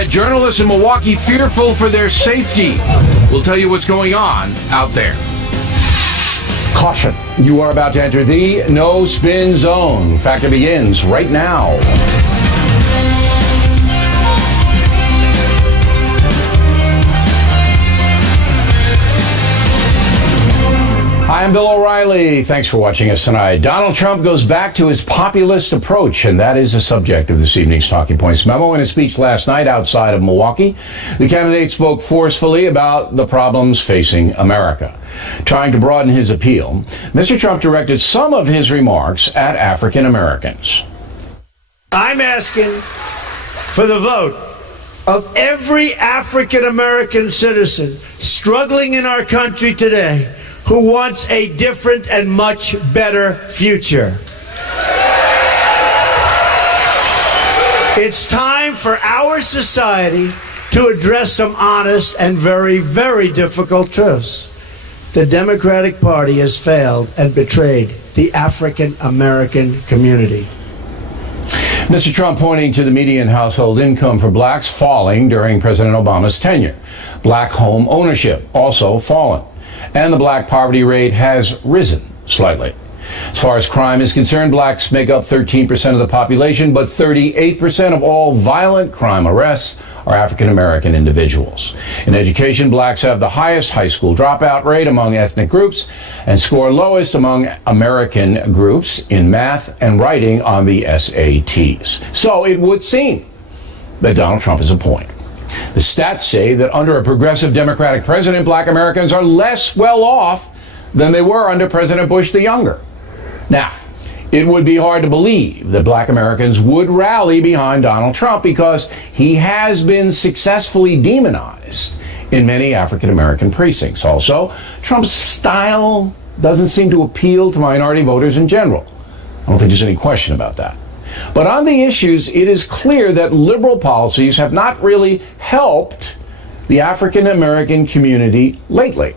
had journalists in Milwaukee fearful for their safety. We'll tell you what's going on out there. Caution. You are about to enter the no-spin zone. Factor begins right now. Hi, I'm Bill O'Reilly. Thanks for watching us tonight. Donald Trump goes back to his populist approach, and that is the subject of this evening's Talking Points memo. In a speech last night outside of Milwaukee, the candidate spoke forcefully about the problems facing America. Trying to broaden his appeal, Mr. Trump directed some of his remarks at African Americans. I'm asking for the vote of every African American citizen struggling in our country today who wants a different and much better future. It's time for our society to address some honest and very, very difficult truths. The Democratic Party has failed and betrayed the African American community. Mr. Trump pointing to the median household income for blacks falling during President Obama's tenure. Black home ownership also fallen. And the black poverty rate has risen slightly. As far as crime is concerned, blacks make up 13% of the population, but 38% of all violent crime arrests are African American individuals. In education, blacks have the highest high school dropout rate among ethnic groups and score lowest among American groups in math and writing on the SATs. So it would seem that Donald Trump is a point. The stats say that under a progressive Democratic president, black Americans are less well off than they were under President Bush the Younger. Now, it would be hard to believe that black Americans would rally behind Donald Trump because he has been successfully demonized in many African American precincts. Also, Trump's style doesn't seem to appeal to minority voters in general. I don't think there's any question about that. But on the issues, it is clear that liberal policies have not really helped the African American community lately.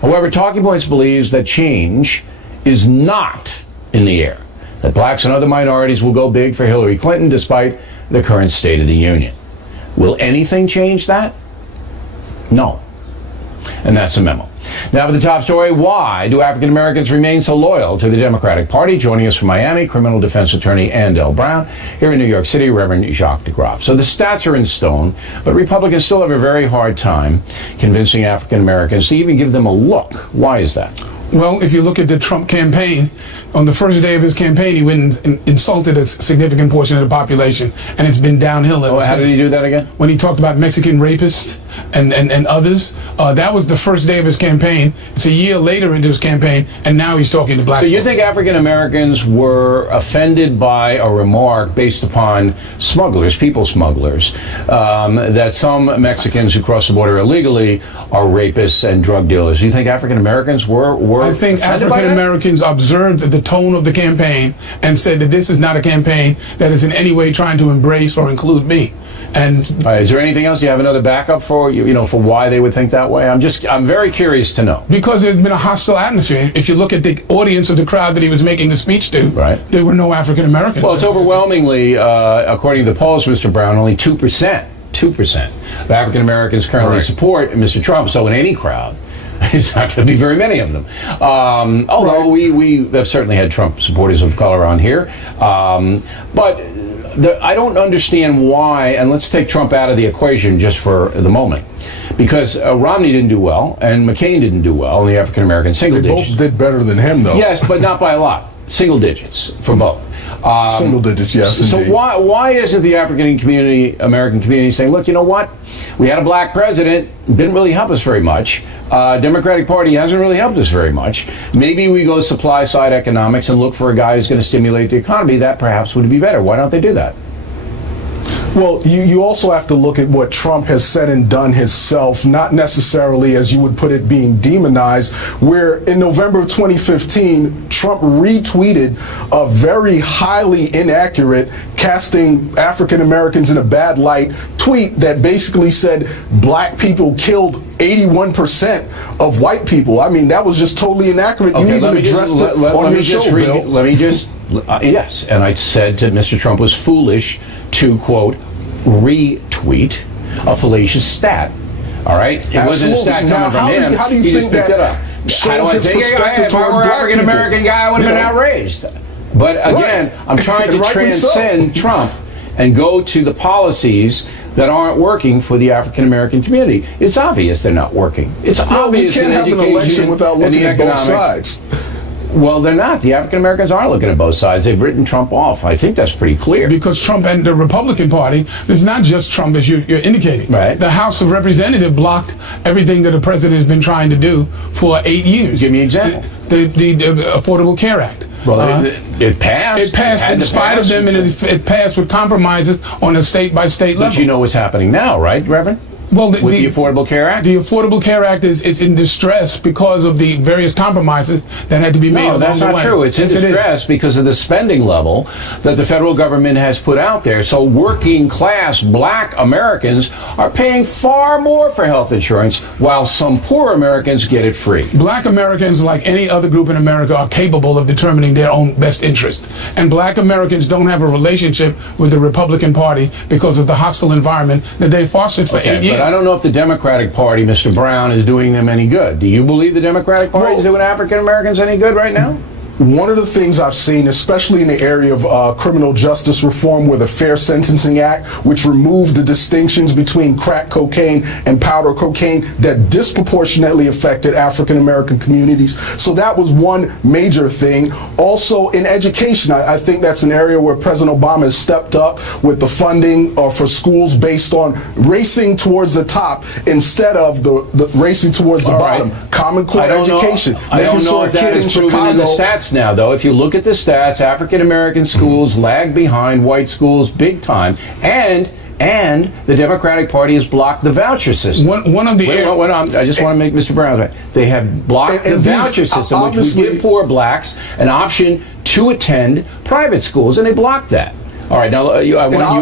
However, Talking Points believes that change is not in the air, that blacks and other minorities will go big for Hillary Clinton despite the current State of the Union. Will anything change that? No. And that's the memo. Now for the top story, why do African Americans remain so loyal to the Democratic Party? Joining us from Miami, criminal defense attorney Andel Brown. Here in New York City, Reverend Jacques DeGraff. So the stats are in stone, but Republicans still have a very hard time convincing African Americans to even give them a look. Why is that? Well, if you look at the Trump campaign, on the first day of his campaign, he went and insulted a significant portion of the population, and it's been downhill ever since. How did he do that again? When he talked about Mexican rapists and others, that was the first day of his campaign. It's a year later into his campaign, and now he's talking to black folks. So you folks. think African Americans were offended by a remark based upon smugglers, people smugglers, that some Mexicans who cross the border illegally are rapists and drug dealers? Do you think African Americans were I think African Americans observed the tone of the campaign and said that this is not a campaign that is in any way trying to embrace or include me. And all right, is there anything else? You have another backup for for why they would think that way? I'm very curious to know. Because there's been a hostile atmosphere. If you look at the audience of the crowd that he was making the speech to, right, there were no African Americans. Well, it's overwhelmingly, according to the polls, Mr. Brown, only 2% of African Americans currently support Mr. Trump. So in any crowd, it's not going to be very many of them. Although we have certainly had Trump supporters of color on here. But I don't understand why, and let's take Trump out of the equation just for the moment, because Romney didn't do well, and McCain didn't do well in the African American single digits. They both did better than him, though. Yes, but not by a lot. Single digits for both. Single digits, yes. So indeed. why isn't the African American community saying, look, you know what? We had a black president, didn't really help us very much. Democratic Party hasn't really helped us very much. Maybe we go supply side economics and look for a guy who's going to stimulate the economy. That perhaps would be better. Why don't they do that? Well, you also have to look at what Trump has said and done himself, not necessarily, as you would put it, being demonized, where in November of 2015, Trump retweeted a very highly inaccurate, casting African Americans in a bad light tweet that basically said black people killed 81% of white people. I mean, that was just totally inaccurate. Okay, you even addressed it on your show, Bill. Yes, and I said that Mr. Trump was foolish to, quote, retweet a fallacious stat. All right? It wasn't a stat coming from him. How do you he think just picked it up. shows How do I his take it? perspective If I toward were an black African American guy, I would have been outraged. But again, I'm trying to transcend Trump and go to the policies that aren't working for the African American community. It's obvious they're not working. It's obvious we can't have an election without looking at both sides. Well, they're not. The African Americans are looking at both sides. They've written Trump off. I think that's pretty clear. Because Trump and the Republican Party, it's not just Trump, as you're indicating. Right. The House of Representatives blocked everything that the president has been trying to do for 8 years. Give me an example. The Affordable Care Act. Well, it passed. It passed in spite of them, and it passed with compromises on a state-by-state level. But you know what's happening now, right, Reverend? Well, with the Affordable Care Act? The Affordable Care Act is in distress because of the various compromises that had to be made along the way. No, that's not true. It's in distress because of the spending level that the federal government has put out there. So working class black Americans are paying far more for health insurance while some poor Americans get it free. Black Americans, like any other group in America, are capable of determining their own best interest. And black Americans don't have a relationship with the Republican Party because of the hostile environment that they fostered for 8 years. But I don't know if the Democratic Party, Mr. Brown, is doing them any good. Do you believe the Democratic Party is doing African Americans any good right now? One of the things I've seen, especially in the area of criminal justice reform with the Fair Sentencing Act, which removed the distinctions between crack cocaine and powder cocaine that disproportionately affected African American communities. So that was one major thing. Also in education, I think that's an area where President Obama has stepped up with the funding for schools based on racing towards the top instead of the racing towards the bottom. Common Core education. I don't know if that is proven in the stats now, though. If you look at the stats, African American schools lag behind white schools big time, and the Democratic Party has blocked the voucher system. One of the I just want to make Mr. Brown right. They have blocked the voucher system, which would give poor blacks an option to attend private schools, and they blocked that. All right, now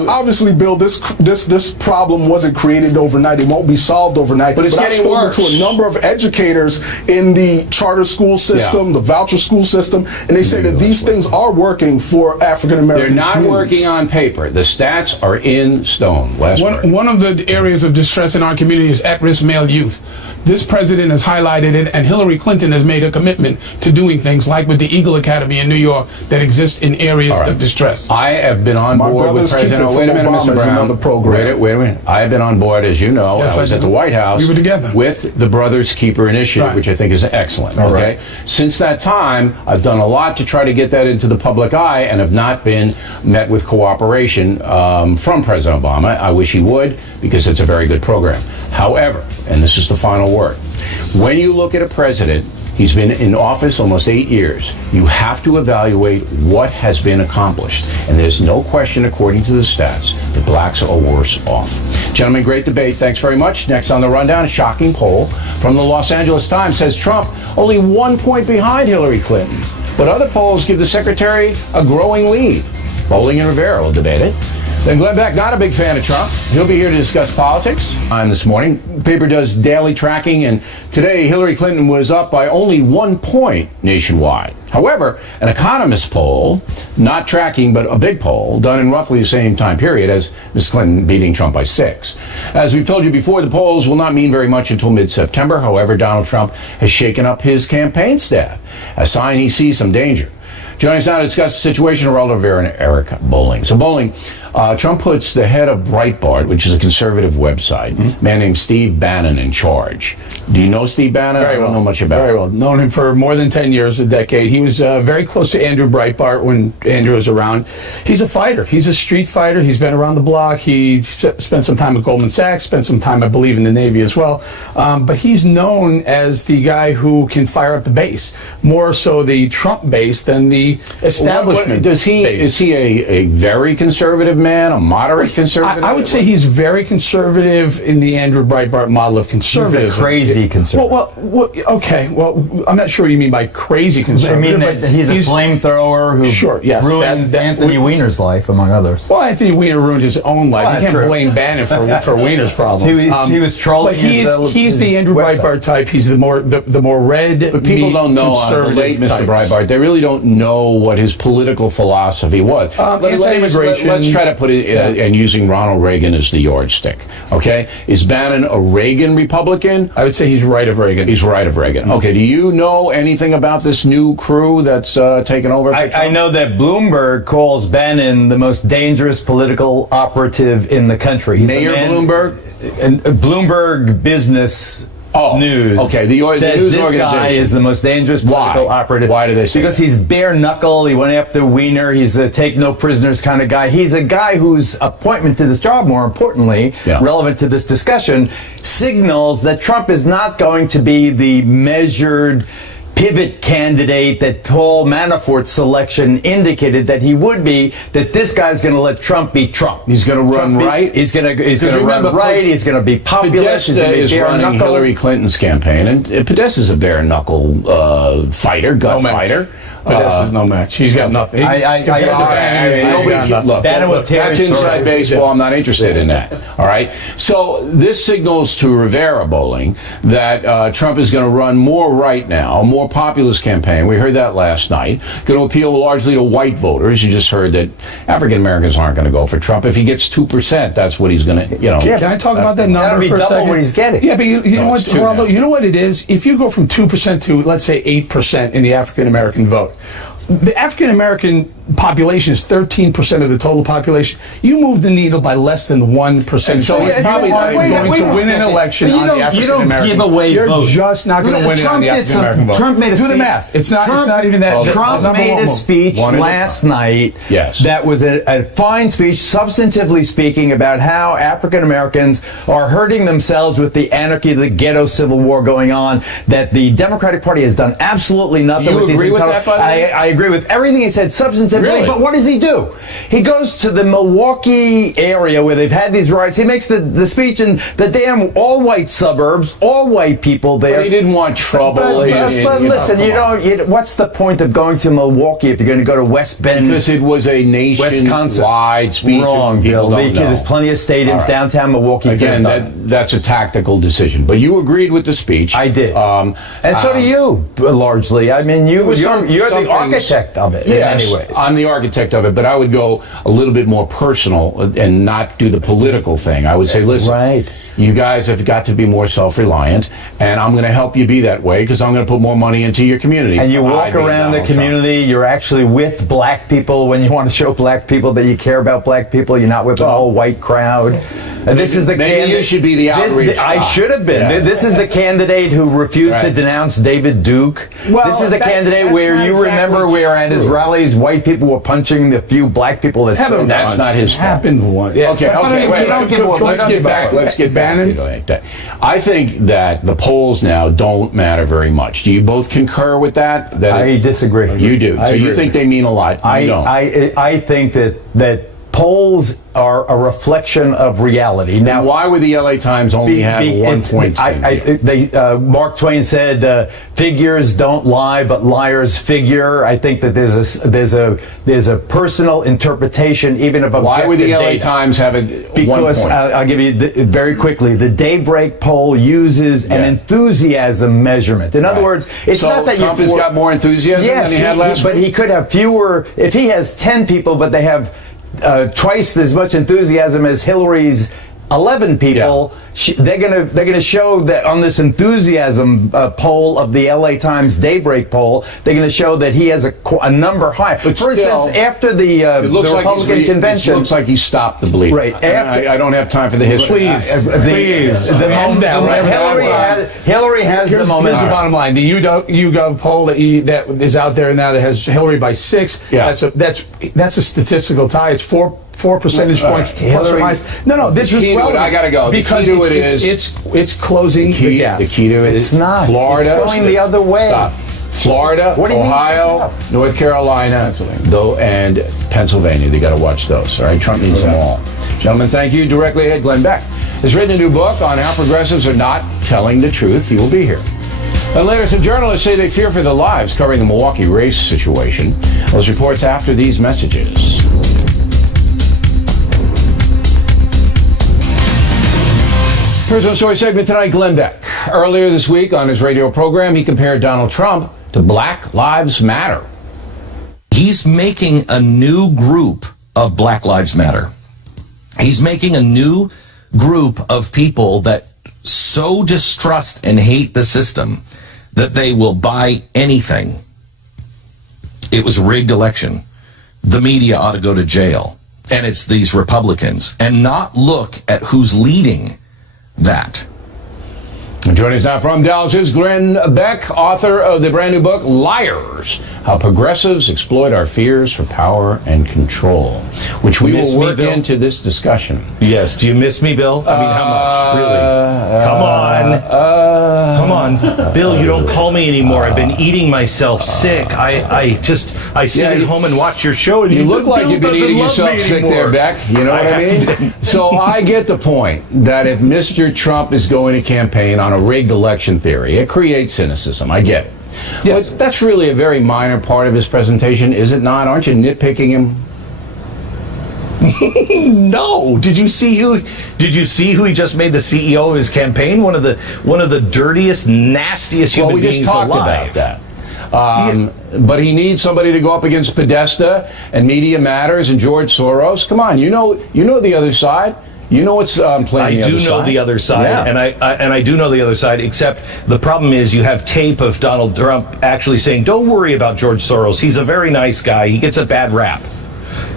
obviously, Bill, this problem wasn't created overnight. It won't be solved overnight. But I've spoken to a number of educators in the charter school system, the voucher school system, and they say that these things are working for African American communities. They're not working on paper. The stats are in stone. One of the areas of distress in our community is at-risk male youth. This president has highlighted it, and Hillary Clinton has made a commitment to doing things like with the Eagle Academy in New York that exist in areas of distress. I have been on board with President. Wait a minute, Mr. Brown. Wait a minute. I have been on board, as you know. Yes, I was at the White House. We were together with the Brothers Keeper Initiative, which I think is excellent. Okay. Since that time, I've done a lot to try to get that into the public eye, and have not been met with cooperation from President Obama. I wish he would, because it's a very good program. However, and this is the final word, when you look at a president, he's been in office almost 8 years. You have to evaluate what has been accomplished. And there's no question, according to the stats, that blacks are worse off. Gentlemen, great debate. Thanks very much. Next on the rundown, a shocking poll from the Los Angeles Times says Trump only 1 point behind Hillary Clinton. But other polls give the secretary a growing lead. Bowling and Rivera will debate it. Then Glenn Beck, not a big fan of Trump. He'll be here to discuss politics. This morning, the paper does daily tracking, and today Hillary Clinton was up by only 1 point nationwide. However, an Economist poll, not tracking but a big poll, done in roughly the same time period as Ms. Clinton beating Trump by 6. As we've told you before, the polls will not mean very much until mid-September. However, Donald Trump has shaken up his campaign staff, a sign he sees some danger. Joining us now to discuss the situation, Geraldo Rivera and Eric Bowling. So, Bowling, Trump puts the head of Breitbart, which is a conservative website, a man named Steve Bannon, in charge. Do you know Steve Bannon? I don't know much about him. Very well. Known him for more than 10 years, a decade. He was very close to Andrew Breitbart when Andrew was around. He's a fighter. He's a street fighter. He's been around the block. He spent some time at Goldman Sachs, spent some time, I believe, in the Navy as well. But he's known as the guy who can fire up the base, more so the Trump base than the establishment base. Is he a very conservative man, a moderate conservative? I would say he's very conservative in the Andrew Breitbart model of conservatism. He's a crazy conservative. Well, okay. Well, I'm not sure what you mean by crazy conservative. I mean that he's a flamethrower who ruined Anthony Weiner's life, among others. Well, Anthony Weiner ruined his own life. You can't blame Bannon for Weiner's problems. He was trolling. But he's the Andrew Breitbart type. He's the more red. But people don't know the late Mr. Breitbart. They really don't know what his political philosophy was. Anti-immigration. Let's try to put it, and using Ronald Reagan as the yardstick, okay? Is Bannon a Reagan Republican? I would say he's right of Reagan. He's right of Reagan. Okay, do you know anything about this new crew that's taken over? I know that Bloomberg calls Bannon the most dangerous political operative in the country. Mayor Bloomberg? And Bloomberg Business News. Okay, the news this organization. guy is the most dangerous political operative. Why do they say Because that? he's bare knuckle. He went after Wiener. He's a take no prisoners kind of guy. He's a guy whose appointment to this job, more importantly, relevant to this discussion, signals that Trump is not going to be the measured pivot candidate that Paul Manafort's selection indicated that he would be, that this guy's going to let Trump be Trump. He's going to run right? He's going to run right. He's going to be populist. Podesta is running Hillary Clinton's campaign, and Podesta's a bare-knuckle fighter, gut fighter. Podesta's no match. He's got nothing. Look, that's inside baseball. I'm not interested in that. All right? So this signals to Rivera Bowling that Trump is going to run more right now, more populist campaign. We heard that last night. Going to appeal largely to white voters. You just heard that African Americans aren't going to go for Trump. If he gets 2%, that's what he's going to, Can I talk about that number for a second? What he's getting. Yeah, but you know what, Geraldo, you know what it is? If you go from 2% to, let's say, 8% in the African American vote, the African American population is 13% of the total population. You move the needle by less than 1%. So he's probably not going to win an election on the African American. You don't give away votes. You're just not going to win it on the African American vote. Trump made a speech. Do the math. It's not even that. Trump made a speech last night. Yes. That was a fine speech, substantively speaking, about how African Americans are hurting themselves with the anarchy, the ghetto civil war going on. That the Democratic Party has done absolutely nothing. You agree with that, by the way? I agree with everything he said substantively. Really? But what does he do? He goes to the Milwaukee area where they've had these riots. He makes the speech in the damn all-white suburbs, all white people there. But he didn't want trouble. But listen, what's the point of going to Milwaukee if you're going to go to West Bend? Because it was a nationwide speech. Wrong, Bill. There's plenty of stadiums downtown Milwaukee. Again, that's a tactical decision. But you agreed with the speech. I did. And so do you, largely. I mean, you're the architect of it in many ways. I'm the architect of it, but I would go a little bit more personal and not do the political thing. I would say, listen, you guys have got to be more self-reliant, and I'm going to help you be that way because I'm going to put more money into your community. And you walk around the community, you're actually with black people when you want to show black people that you care about black people. You're not with the whole white crowd. And this is the maybe you should be the outreach. I should have been. Yeah. This is the candidate who refused to denounce David Duke. Well, this is the candidate where you remember where at his rallies white people were punching the few black people that showed. That's not his fault. Happened once. Yeah. Okay. Let's get back. I think that the polls now don't matter very much. Do you both concur with that? I disagree. You do. So you think they mean a lot? I think that polls are a reflection of reality. Now, why would the LA Times only have 1.2? Mark Twain said, "Figures don't lie, but liars figure." I think that there's a personal interpretation, even of objective data. Why would the LA Times have it? Because I'll give you very quickly. The Daybreak poll uses an enthusiasm measurement. In other words, it's not that Trump has got more enthusiasm than he had last week. But he could have fewer. If he has 10 people, but they have twice as much enthusiasm as Hillary's 11 people, they're gonna show that on this enthusiasm poll of the LA Times Daybreak poll, they're gonna show that he has a number high. But for instance, after the Republican convention, it looks like he stopped the bleeding. Right. I don't have time for the history. Please. Hillary has the momentum. Here's the bottom line: the YouGov poll that is out there now that has Hillary by 6. Yeah. That's a statistical tie. It's 4 percentage points plus or minus. No, this is relevant. I gotta go. Because it's closing the gap. The key to it is not. Florida. It's going the other way. Stop. Florida, Ohio, North Carolina, and Pennsylvania. They got to watch those. All right, Trump needs them all. Gentlemen, thank you. Directly ahead, Glenn Beck has written a new book on how progressives are not telling the truth. He will be here. And later, some journalists say they fear for their lives covering the Milwaukee race situation. Those reports after these messages. Personal Story segment tonight, Glenn Beck. Earlier this week on his radio program, he compared Donald Trump to Black Lives Matter. He's making a new group of Black Lives Matter. He's making a new group of people that so distrust and hate the system that they will buy anything. It was a rigged election. The media ought to go to jail. And it's these Republicans. And not look at who's leading that. Joining us now from Dallas is Glenn Beck, author of the brand new book, Liars, How Progressives Exploit Our Fears for Power and Control, which we will work into this discussion. Yes. Do you miss me, Bill? I mean, how much? Really? Come on. Bill, you don't call me anymore. I've been eating myself sick. I sit at home and watch your show. And you look like you've been eating yourself sick there, Beck. You know what I mean? So I get the point that if Mr. Trump is going to campaign on a rigged election theory, it creates cynicism. I get it. Yes. But that's really a very minor part of his presentation, is it not? Aren't you nitpicking him? No. Did you see who he just made the CEO of his campaign? One of the dirtiest, nastiest human beings alive. Well, we just talked about that. But he needs somebody to go up against Podesta and Media Matters and George Soros. Come on, you know the other side. You know what's playing the other side. I do know the other side, and I do know the other side, except the problem is you have tape of Donald Trump actually saying, don't worry about George Soros. He's a very nice guy. He gets a bad rap.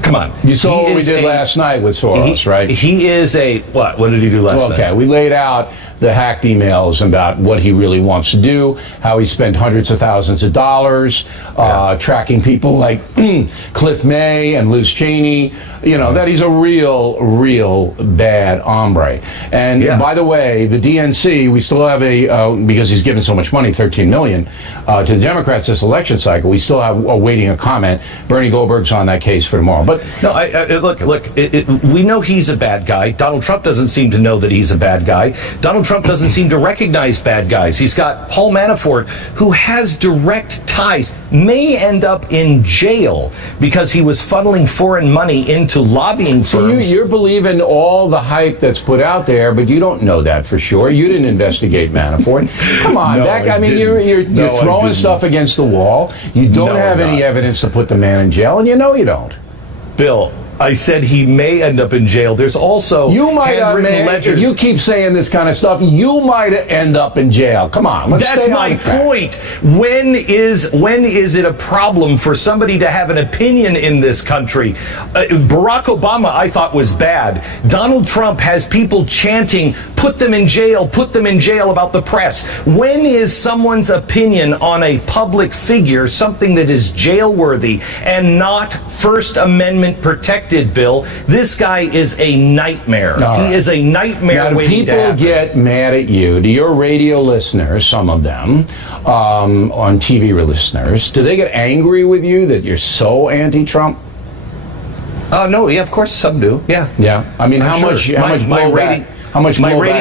Come on. You saw what we did last night with Soros, right? He is a... What? What did he do last night? Okay, we laid out the hacked emails about what he really wants to do, how he spent hundreds of thousands of dollars tracking people like Cliff May and Liz Cheney, that he's a real bad hombre. And by the way, the DNC, we still have because he's given so much money, $13 million, to the Democrats this election cycle, we still have awaiting a comment. Bernie Goldberg's on that case for tomorrow. But no, look, we know he's a bad guy. Donald Trump doesn't seem to know that he's a bad guy. Donald Trump doesn't seem to recognize bad guys. He's got Paul Manafort, who has direct ties, may end up in jail because he was funneling foreign money into lobbying firms. So you're believing all the hype that's put out there, but you don't know that for sure. You didn't investigate Manafort. Come on, no, Beck. I mean, you're throwing stuff against the wall. You don't have any evidence to put the man in jail, and you know you don't. Bill, I said he may end up in jail. There's also handwritten ledgers. If you keep saying this kind of stuff, you might end up in jail. Come on, that's my point. When is it a problem for somebody to have an opinion in this country? Barack Obama, I thought, was bad. Donald Trump has people chanting, "Put them in jail, put them in jail," about the press. When is someone's opinion on a public figure something that is jail-worthy and not First Amendment protected? Bill, this guy is a nightmare. He is a nightmare waiting to happen. People get mad at you, to your radio listeners, some of them, on TV listeners. Do they get angry with you that you're so anti-Trump? No, of course some do. Yeah. I mean, how much blowback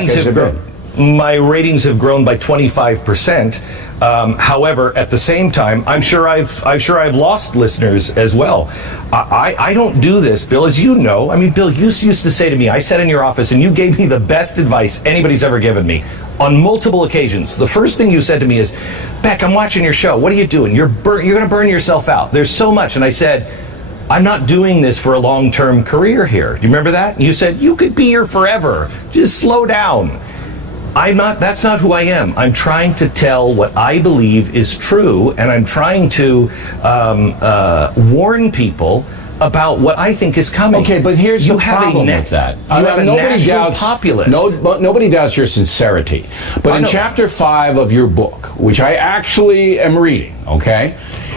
has there been? My ratings have grown by 25%. However, at the same time, I'm sure I've lost listeners as well. I don't do this, Bill, as you know. I mean, Bill, you used to say to me, I sat in your office and you gave me the best advice anybody's ever given me on multiple occasions. The first thing you said to me is, Beck, I'm watching your show. What are you doing? You're going to burn yourself out. There's so much. And I said, I'm not doing this for a long-term career here. Do you remember that? And you said, you could be here forever. Just slow down. That's not who I am. I'm trying to tell what I believe is true, and I'm trying to warn people about what I think is coming. Okay, but here's the problem with that. Nobody doubts your sincerity. But in Chapter 5 of your book, which I actually am reading, okay?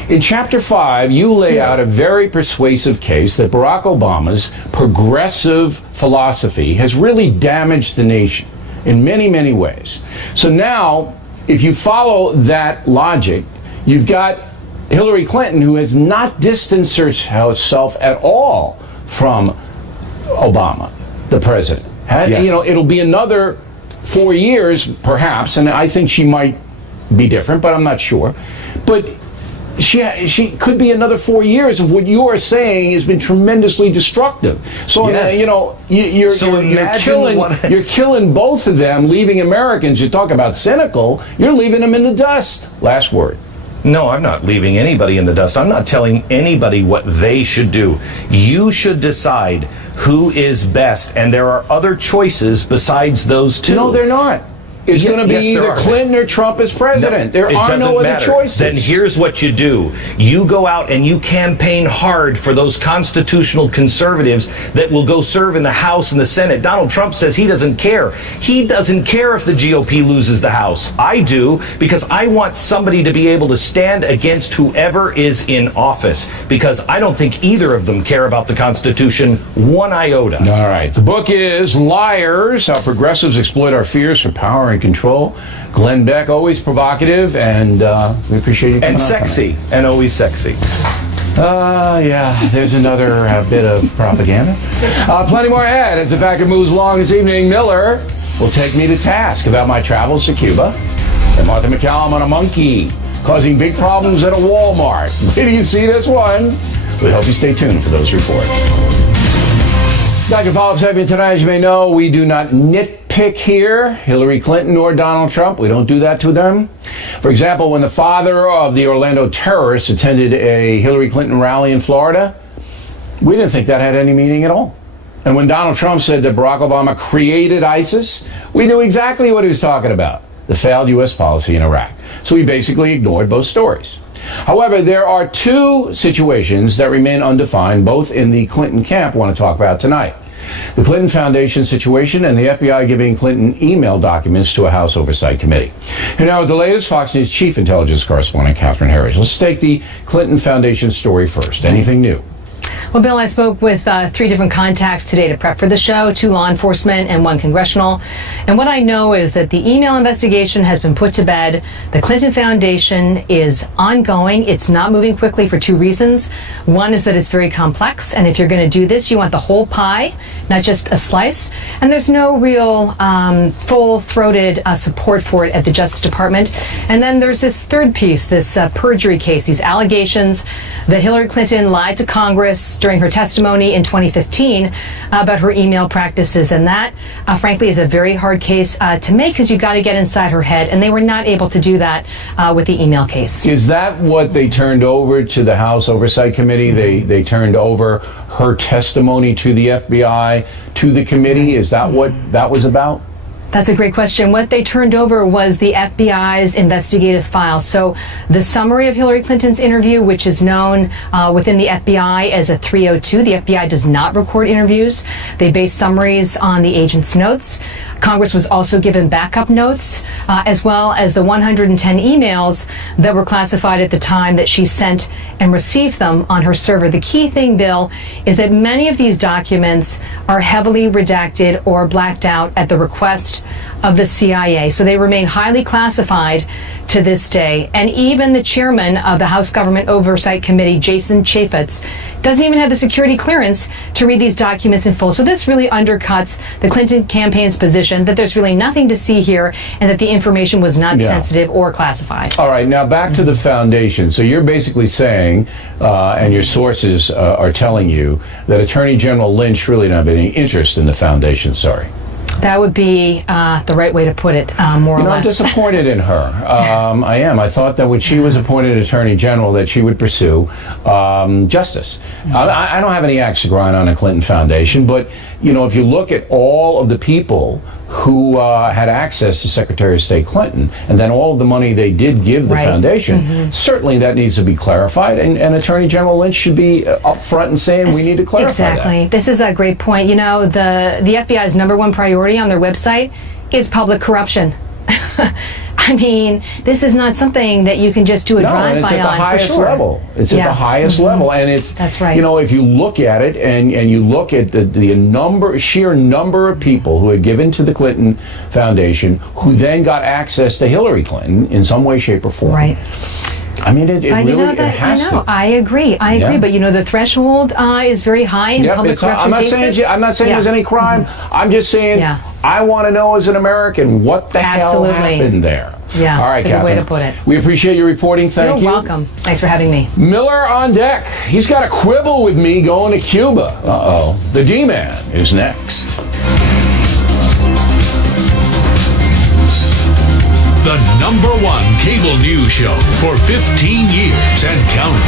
In Chapter 5, you lay out a very persuasive case that Barack Obama's progressive philosophy has really damaged the nation in many, many ways. So now, if you follow that logic, you've got Hillary Clinton, who has not distanced herself at all from Obama, the president. Yes. It'll be another 4 years, perhaps, and I think she might be different, but I'm not sure. But she could be another 4 years of what you are saying has been tremendously destructive. So you're killing both of them, leaving Americans. You talk about cynical. You're leaving them in the dust. Last word. No, I'm not leaving anybody in the dust. I'm not telling anybody what they should do. You should decide who is best, and there are other choices besides those two. No, they're not. It's going to be either Clinton or Trump as president. There are no other choices. Then here's what you do. You go out and you campaign hard for those constitutional conservatives that will go serve in the House and the Senate. Donald Trump says he doesn't care. He doesn't care if the GOP loses the House. I do, because I want somebody to be able to stand against whoever is in office, because I don't think either of them care about the Constitution one iota. All right. The book is Liars, How Progressives Exploit Our Fears for Power and Control. Glenn Beck, always provocative, and we appreciate you coming and sexy, and always sexy. Yeah, there's another bit of propaganda. Plenty more ahead as the factor moves along this evening. Miller will take me to task about my travels to Cuba, and Martha McCallum on a monkey causing big problems at a Walmart. Wait till you see this one. We hope you stay tuned for those reports. Dr. Follow-up segment tonight. As you may know, we do not nitpick here, Hillary Clinton or Donald Trump. We don't do that to them. For example, when the father of the Orlando terrorists attended a Hillary Clinton rally in Florida, we didn't think that had any meaning at all. And when Donald Trump said that Barack Obama created ISIS, we knew exactly what he was talking about, the failed U.S. policy in Iraq. So we basically ignored both stories. However, there are two situations that remain undefined, both in the Clinton camp, I want to talk about tonight. The Clinton Foundation situation and the FBI giving Clinton email documents to a House Oversight Committee. And now with the latest, Fox News Chief Intelligence Correspondent Catherine Herridge. Let's take the Clinton Foundation story first. Anything new? Well, Bill, I spoke with 3 different contacts today to prep for the show, 2 law enforcement and 1 congressional. And what I know is that the email investigation has been put to bed. The Clinton Foundation is ongoing. It's not moving quickly for 2 reasons. One is that it's very complex, and if you're going to do this, you want the whole pie, not just a slice. And there's no real full-throated support for it at the Justice Department. And then there's this third piece, this perjury case, these allegations that Hillary Clinton lied to Congress during her testimony in 2015 about her email practices. And that, frankly, is a very hard case to make, because you've got to get inside her head. And they were not able to do that with the email case. Is that what they turned over to the House Oversight Committee? They turned over her testimony to the FBI, to the committee? Is that what that was about? That's a great question. What they turned over was the FBI's investigative file. So the summary of Hillary Clinton's interview, which is known within the FBI as a 302. The FBI does not record interviews. They base summaries on the agent's notes. Congress was also given backup notes, as well as the 110 emails that were classified at the time that she sent and received them on her server. The key thing, Bill, is that many of these documents are heavily redacted or blacked out at the request of the CIA. So they remain highly classified to this day. And even the chairman of the House Government Oversight Committee, Jason Chaffetz, doesn't even have the security clearance to read these documents in full. So this really undercuts the Clinton campaign's position that there's really nothing to see here and that the information was not sensitive or classified. All right, now back to the foundation. So you're basically saying, and your sources are telling you, that Attorney General Lynch really don't have any interest in the foundation, sorry. That would be the right way to put it, more or less. I'm disappointed in her. I am. I thought that when she was appointed Attorney General that she would pursue justice. I don't have any axe to grind on the Clinton Foundation, but you know, if you look at all of the people who had access to Secretary of State Clinton, and then all of the money they did give the foundation, certainly that needs to be clarified, and Attorney General Lynch should be up front and saying we need to clarify that. This is a great point. You know, the FBI's #1 priority on their website is public corruption. I mean, this is not something that you can just do a drive-by on, it's at the highest level. It's at the highest level, and it's, that's right. You know, if you look at it and you look at the sheer number of people who had given to the Clinton Foundation, who then got access to Hillary Clinton in some way, shape, or form. Right. I mean, it really has to. I agree, but you know, the threshold is very high in public corruption cases. I'm not saying there's any crime. I'm just saying I want to know as an American what the hell happened there. Yeah, all right, that's a good way Catherine. to put it. We appreciate your reporting. Thank you. You're welcome. Thanks for having me. Miller on deck. He's got a quibble with me going to Cuba. Uh-oh. The D-Man is next. The #1 cable news show for 15 years and counting.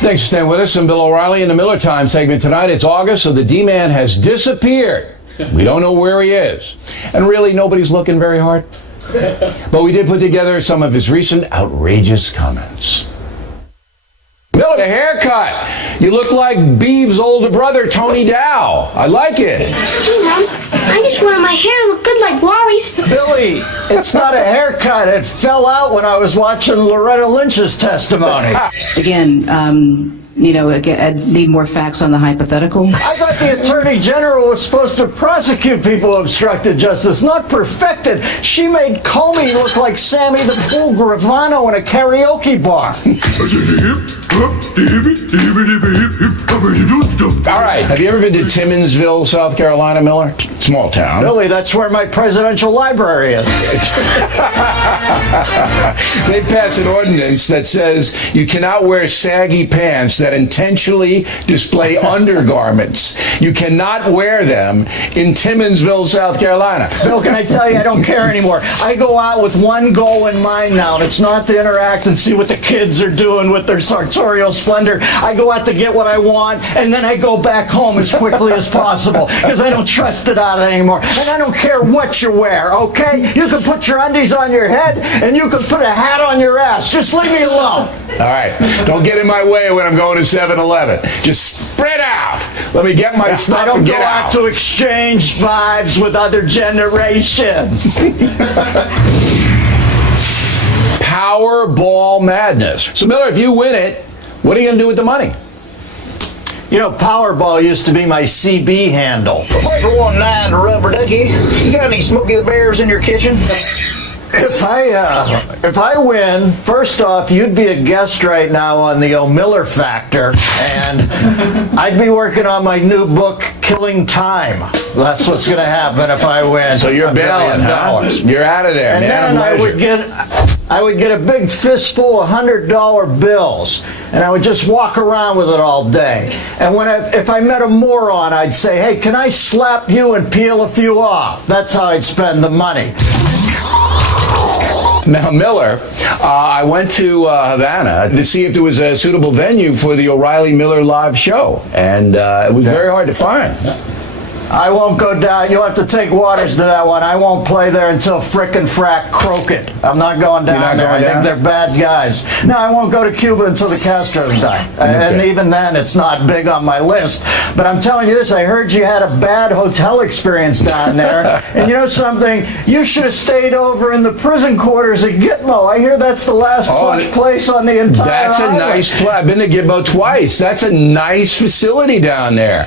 Thanks for staying with us. I'm Bill O'Reilly in the Miller Time segment tonight. It's August, so the D-Man has disappeared. We don't know where he is. And really, nobody's looking very hard. But we did put together some of his recent outrageous comments. Miller, the haircut. You look like Beeve's older brother, Tony Dow. I like it. Hey, Mom, I just wanted my hair to look good like Wally's. Billy, it's not a haircut. It fell out when I was watching Loretta Lynch's testimony. Again, I need more facts on the hypothetical. I thought the Attorney General was supposed to prosecute people who obstructed justice, not perfect it. She made Comey look like Sammy the Bull Gravano in a karaoke bar. All right. Have you ever been to Timmonsville, South Carolina, Miller? Small town. Billy, that's where my presidential library is. They passed an ordinance that says you cannot wear saggy pants that intentionally display undergarments. You cannot wear them in Timmonsville, South Carolina. Bill, can I tell you, I don't care anymore. I go out with one goal in mind now, and it's not to interact and see what the kids are doing with their sartorial splendor. I go out to get what I want, and then I go back home as quickly as possible, because I don't trust it out anymore. And I don't care what you wear, okay? You can put your undies on your head, and you can put a hat on your ass. Just leave me alone. All right. Don't get in my way when I'm going to 7-Eleven. Just spread out. Let me get my stuff and get out. I don't go out to exchange vibes with other generations. Powerball madness. So, Miller, if you win it, what are you going to do with the money? You know, Powerball used to be my CB handle. Micro 19 Rubber Ducky. You got any Smokey the Bears in your kitchen? If I win, first off, you'd be a guest right now on the O'Miller Factor, and I'd be working on my new book, Killing Time. That's what's going to happen if I win. So you're bailing, huh? You're out of there, and man. And then I would get a big fistful of $100 bills, and I would just walk around with it all day. And if I met a moron, I'd say, "Hey, can I slap you and peel a few off?" That's how I'd spend the money. Now, Miller, I went to Havana to see if there was a suitable venue for the O'Reilly Miller live show, and it was very hard to find. I won't go down. You'll have to take Waters to that one. I won't play there until frickin' frack Crooked. I'm not going down there. I think they're bad guys. No, I won't go to Cuba until the Castros die. Okay. And even then, it's not big on my list. But I'm telling you this, I heard you had a bad hotel experience down there. And you know something? You should have stayed over in the prison quarters at Gitmo. I hear that's the last plush place on the entire That's island. a nice place. I've been to Gitmo twice. That's a nice facility down there.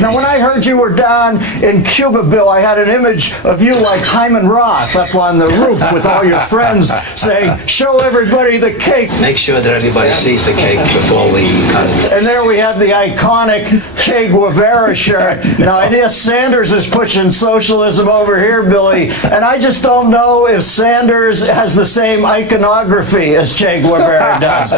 Now, when I heard you were down in Cuba, Bill, I had an image of you like Hyman Roth up on the roof with all your friends saying, "Show everybody the cake." Make sure that everybody sees the cake before we cut it. And there we have the iconic Che Guevara shirt. Now, I guess Sanders is pushing socialism over here, Billy, and I just don't know if Sanders has the same iconography as Che Guevara does.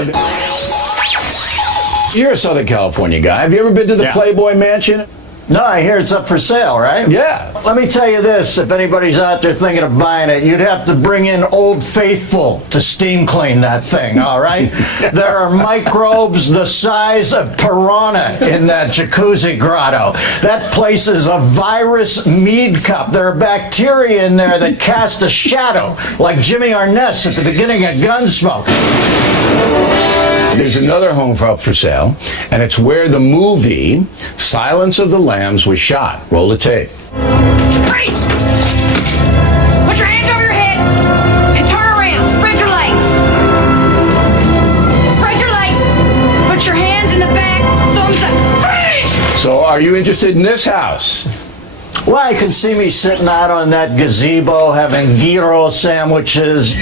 You're a Southern California guy. Have you ever been to the Playboy Mansion? No, I hear it's up for sale, right? Yeah. Let me tell you this, if anybody's out there thinking of buying it, you'd have to bring in Old Faithful to steam clean that thing, all right? There are microbes the size of piranha in that jacuzzi grotto. That place is a virus mead cup. There are bacteria in there that cast a shadow, like Jimmy Arness at the beginning of Gunsmoke. There's another home up for sale, and it's where the movie Silence of the Lambs was shot. Roll the tape. Freeze! Put your hands over your head and turn around. Spread your legs. Spread your legs. Put your hands in the back. Thumbs up. Freeze! So, are you interested in this house? Well, I can see me sitting out on that gazebo having gyro sandwiches.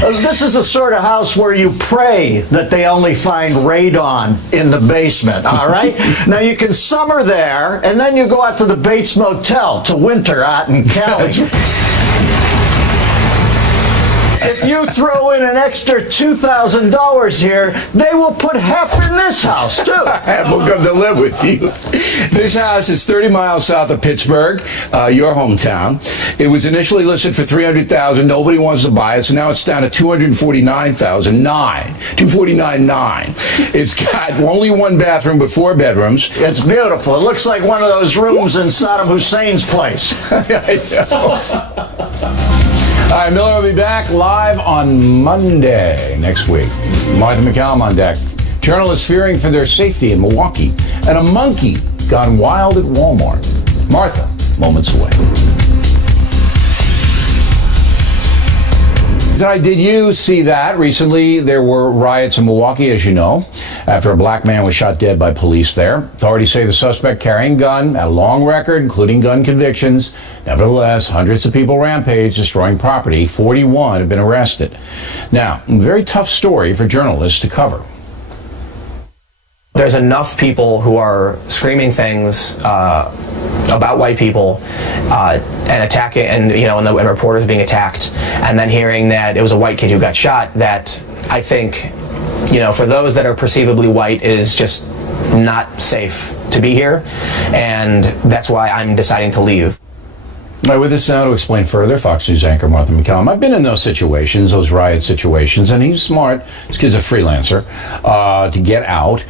This is the sort of house where you pray that they only find radon in the basement, all right? Now, you can summer there, and then you go out to the Bates Motel to winter out in Cali. if you throw in an extra $2,000 here, they will put half in this house, too. Half will come to live with you. This house is 30 miles south of Pittsburgh, your hometown. It was initially listed for $300,000. Nobody wants to buy it, so now it's down to $249,900. It's got only one bathroom but 4 bedrooms. It's beautiful. It looks like one of those rooms in Saddam Hussein's place. I know. All right, Miller will be back live on Monday next week. Martha McCallum on deck. Journalists fearing for their safety in Milwaukee. And a monkey gone wild at Walmart. Martha, moments away. Did you see that? Recently, there were riots in Milwaukee, as you know, after a black man was shot dead by police there. Authorities say the suspect carrying a gun had a long record, including gun convictions. Nevertheless, hundreds of people rampaged, destroying property. 41 have been arrested. Now, a very tough story for journalists to cover. There's enough people who are screaming things about white people and attacking, and and reporters being attacked, and then hearing that it was a white kid who got shot. That I think, for those that are perceivably white, it is just not safe to be here, and that's why I'm deciding to leave. Right, with us now to explain further, Fox News anchor Martha McCallum. I've been in those situations, those riot situations, and he's smart. This kid's a freelancer to get out.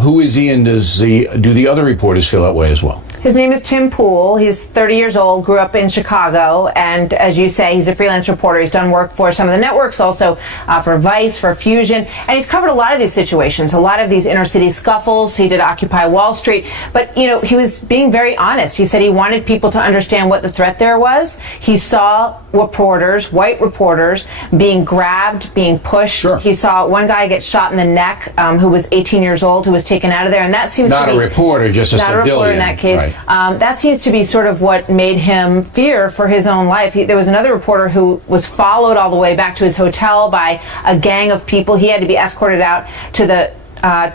Who is he, and do the other reporters feel that way as well? His name is Tim Poole. He's 30 years old, grew up in Chicago, and as you say, he's a freelance reporter. He's done work for some of the networks, also for Vice, for Fusion, and he's covered a lot of these situations, a lot of these inner city scuffles. He did Occupy Wall Street, but he was being very honest. He said he wanted people to understand what the threat there was. He saw reporters, white reporters, being grabbed, being pushed. Sure. He saw one guy get shot in the neck who was 18 years old, who was taken out of there, and that seems to be... Not a reporter, just a civilian. Not a reporter in that case. Right. That seems to be sort of what made him fear for his own life. There was another reporter who was followed all the way back to his hotel by a gang of people. He had to be escorted out to the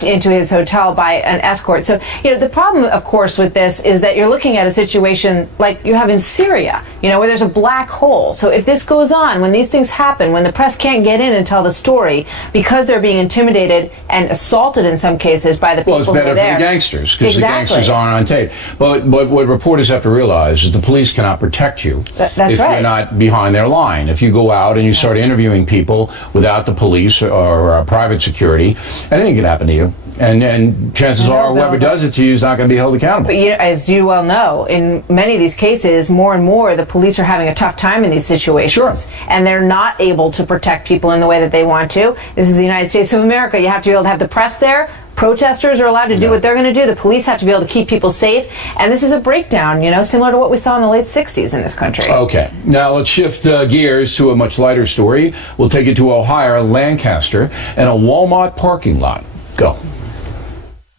into his hotel by an escort. So, the problem, of course, with this is that you're looking at a situation like you have in Syria, where there's a black hole. So if this goes on, when these things happen, when the press can't get in and tell the story because they're being intimidated and assaulted in some cases by the people who are there. Well, it's better for the gangsters because the gangsters aren't on tape. But what reporters have to realize is the police cannot protect you if you're not behind their line. If you go out and you start interviewing people without the police or private security, anything can happen to you, and chances are whoever does it to you is not going to be held accountable. But as you well know, in many of these cases, more and more the police are having a tough time in these situations, and they're not able to protect people in the way that they want to. This is the United States of America. You have to be able to have the press there. Protesters are allowed to do what they're going to do. The police have to be able to keep people safe. And this is a breakdown, similar to what we saw in the late 60s in this country. Okay. Now let's shift gears to a much lighter story. We'll take you to Ohio, Lancaster, and a Walmart parking lot. Go.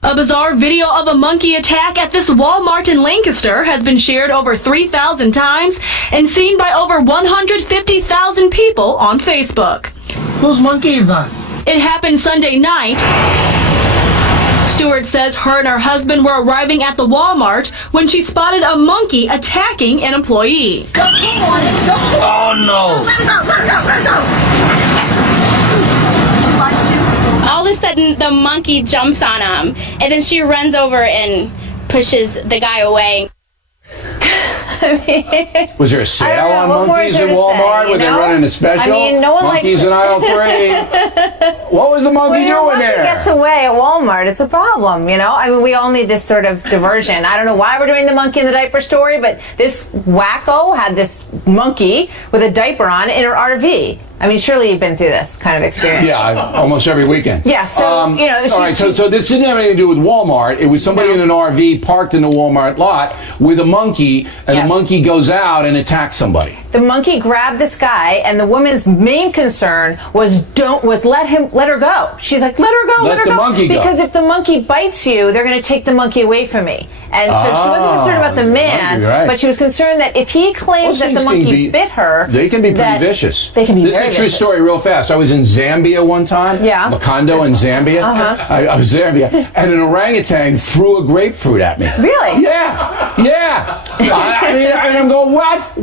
A bizarre video of a monkey attack at this Walmart in Lancaster has been shared over 3,000 times and seen by over 150,000 people on Facebook. Whose monkey is that? It happened Sunday night. Stewart says her and her husband were arriving at the Walmart when she spotted a monkey attacking an employee. Oh, no. Let go. All of a sudden, the monkey jumps on him, and then she runs over and pushes the guy away. Was there a sale on monkeys at Walmart? Were they running a special? Monkeys in aisle 3. What was the monkey doing there? When gets away at Walmart, it's a problem, we all need this sort of diversion. I don't know why we're doing the monkey in the diaper story, but this wacko had this monkey with a diaper on in her RV. Surely you've been through this kind of experience. Yeah, almost every weekend. Yeah, so, all right, so this didn't have anything to do with Walmart. It was somebody in an RV parked in the Walmart lot with a monkey, and the monkey goes out and attacks somebody. The monkey grabbed this guy, and the woman's main concern was let her go. She's like, let her go, let her go. Monkey go. Because if the monkey bites you, they're going to take the monkey away from me. And so she wasn't concerned about the man, but she was concerned that if he claims that the monkey bit her, they can be pretty vicious. They can be very vicious. This is a true story, real fast. I was in Zambia one time. Yeah. Macondo in Zambia. I was in Zambia, and an orangutan threw a grapefruit at me. Really? Yeah. I'm going, what?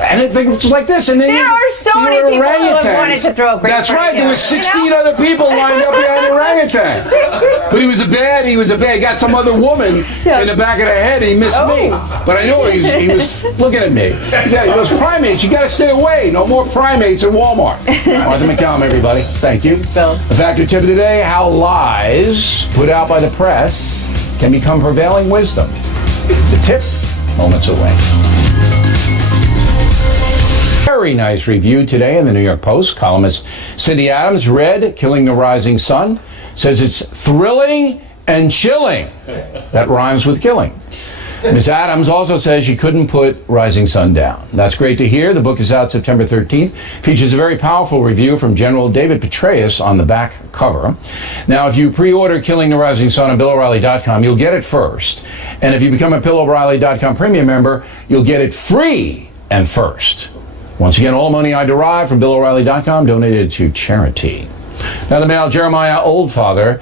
And things like this. And then there are so many people who have wanted to throw a great That's party right. There were together, 16 other people lined up behind the orangutan. But he was a bad. He got some other woman in the back of the head, and he missed me. But I know he was looking at me. Those primates, you got to stay away. No more primates at Walmart. Martha McCallum, everybody. Thank you. Bill. The factor tip of the day: how lies put out by the press can become prevailing wisdom. The tip, moments away. Very nice review today in the New York Post. Columnist Cindy Adams read Killing the Rising Sun. Says it's thrilling and chilling. That rhymes with killing. Ms. Adams also says she couldn't put Rising Sun down. That's great to hear. The book is out September 13th. Features a very powerful review from General David Petraeus on the back cover. Now, if you pre-order Killing the Rising Sun on BillO'Reilly.com, you'll get it first. And if you become a BillO'Reilly.com premium member, you'll get it free and first. Once again, all money I derive from BillO'Reilly.com donated to charity. Now the mail, Jeremiah Oldfather,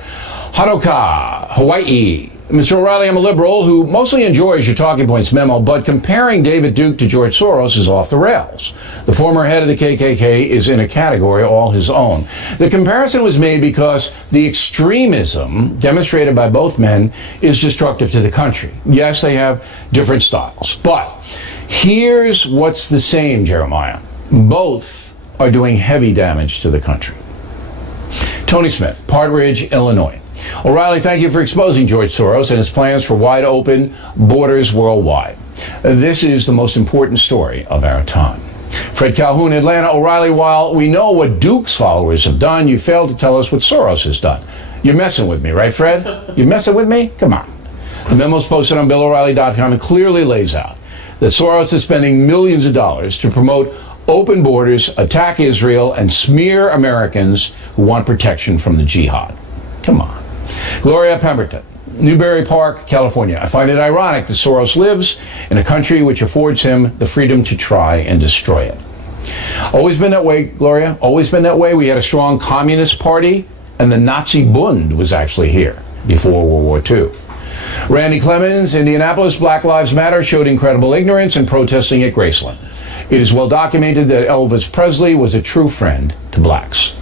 Hanukkah, Hawaii. Mr. O'Reilly, I'm a liberal who mostly enjoys your talking points memo, but comparing David Duke to George Soros is off the rails. The former head of the KKK is in a category all his own. The comparison was made because the extremism demonstrated by both men is destructive to the country. Yes, they have different styles, but here's what's the same, Jeremiah. Both are doing heavy damage to the country. Tony Smith, Partridge, Illinois. O'Reilly, thank you for exposing George Soros and his plans for wide open borders worldwide. This is the most important story of our time. Fred Calhoun, Atlanta. O'Reilly, while we know what Duke's followers have done, you failed to tell us what Soros has done. You're messing with me, right, Fred? You're messing with me? Come on. The memo's posted on BillO'Reilly.com and clearly lays out that Soros is spending millions of dollars to promote open borders, attack Israel, and smear Americans who want protection from the jihad. Come on. Gloria Pemberton, Newbury Park, California. I find it ironic that Soros lives in a country which affords him the freedom to try and destroy it. Always been that way, Gloria. Always been that way. We had a strong communist party, and the Nazi Bund was actually here before World War II. Randy Clemens, Indianapolis, Black Lives Matter showed incredible ignorance in protesting at Graceland. It is well documented that Elvis Presley was a true friend to blacks.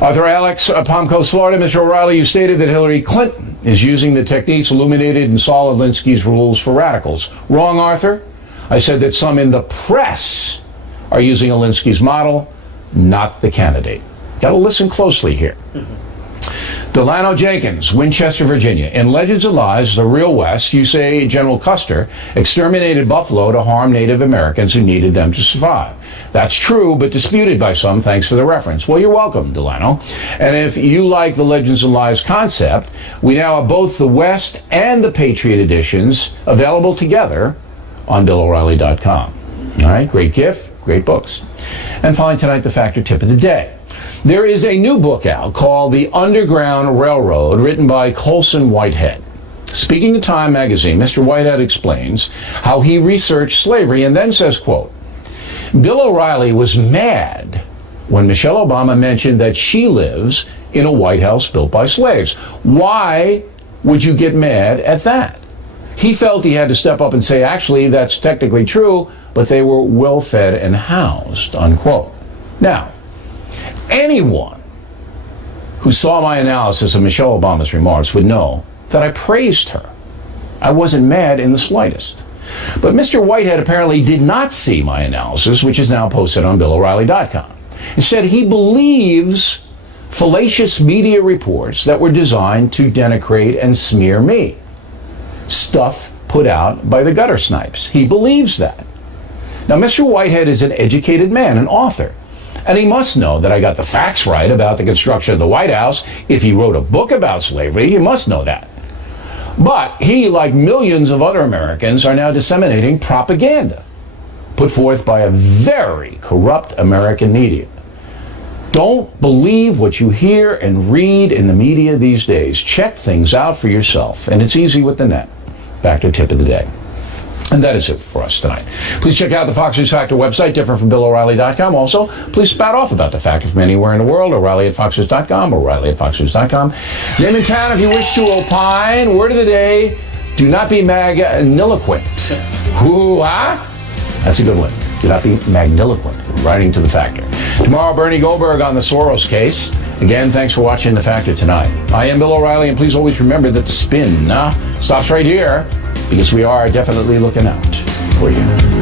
Arthur Alex, Palm Coast, Florida. Mr. O'Reilly, you stated that Hillary Clinton is using the techniques illuminated in Saul Alinsky's rules for radicals. Wrong, Arthur. I said that some in the press are using Alinsky's model, not the candidate. Got to listen closely here. Delano Jenkins, Winchester, Virginia. In Legends of Lies, The Real West, you say General Custer exterminated buffalo to harm Native Americans who needed them to survive. That's true, but disputed by some. Thanks for the reference. Well, you're welcome, Delano. And if you like the Legends of Lies concept, we now have both the West and the Patriot editions available together on BillO'Reilly.com. All right, great gift, great books. And finally tonight, the factor tip of the day. There is a new book out called The Underground Railroad, written by Colson Whitehead. Speaking to Time magazine, Mr. Whitehead explains how he researched slavery and then says, quote, Bill O'Reilly was mad when Michelle Obama mentioned that she lives in a White House built by slaves. Why would you get mad at that? He felt he had to step up and say, actually, that's technically true, but they were well-fed and housed, unquote. Now, anyone who saw my analysis of Michelle Obama's remarks would know that I praised her. I wasn't mad in the slightest. But Mr. Whitehead apparently did not see my analysis, which is now posted on BillO'Reilly.com. Instead, he believes fallacious media reports that were designed to denigrate and smear me. Stuff put out by the gutter snipes. He believes that. Now, Mr. Whitehead is an educated man, an author. And he must know that I got the facts right about the construction of the White House. If he wrote a book about slavery, he must know that. But he, like millions of other Americans, are now disseminating propaganda put forth by a very corrupt American media. Don't believe what you hear and read in the media these days. Check things out for yourself. And it's easy with the net. Factor tip of the day. And that is it for us tonight. Please check out the Fox News Factor website, different from BillO'Reilly.com. Also, please spout off about the Factor from anywhere in the world. O'Reilly at FoxNews.com, O'Reilly at FoxNews.com. Name in town if you wish to opine. Word of the day, do not be magniloquent. Hoo-ah? That's a good one. Do not be magniloquent. Writing to The Factor. Tomorrow, Bernie Goldberg on the Soros case. Again, thanks for watching The Factor tonight. I am Bill O'Reilly, and please always remember that the spin stops right here, because we are definitely looking out for you.